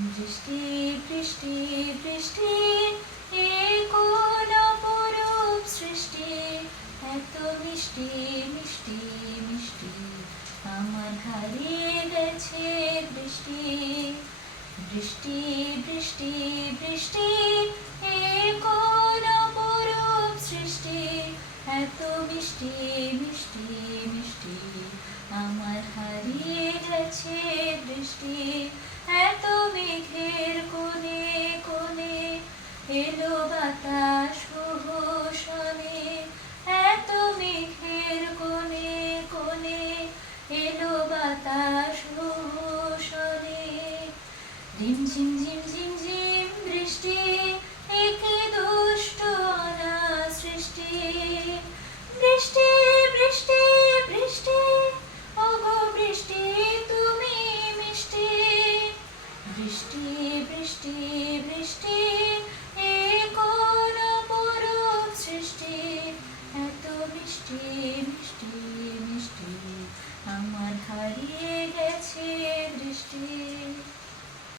বৃষ্টি বৃষ্টি বৃষ্টি এ কোন অপরূপ সৃষ্টি, এত মিষ্টি মিষ্টি মিষ্টি আমার হারিয়ে গেছে বৃষ্টি। বৃষ্টি বৃষ্টি বৃষ্টি এ কোন অপরূপ সৃষ্টি, এত মিষ্টি মিষ্টি মিষ্টি আমার হারিয়ে গেছে বৃষ্টি। এত মেঘের কোণে কোণে এলো বাতাস শোনে, এত মেঘের কোণে কোণে এলো বাতাস শোনে। রিমঝিম ঝিম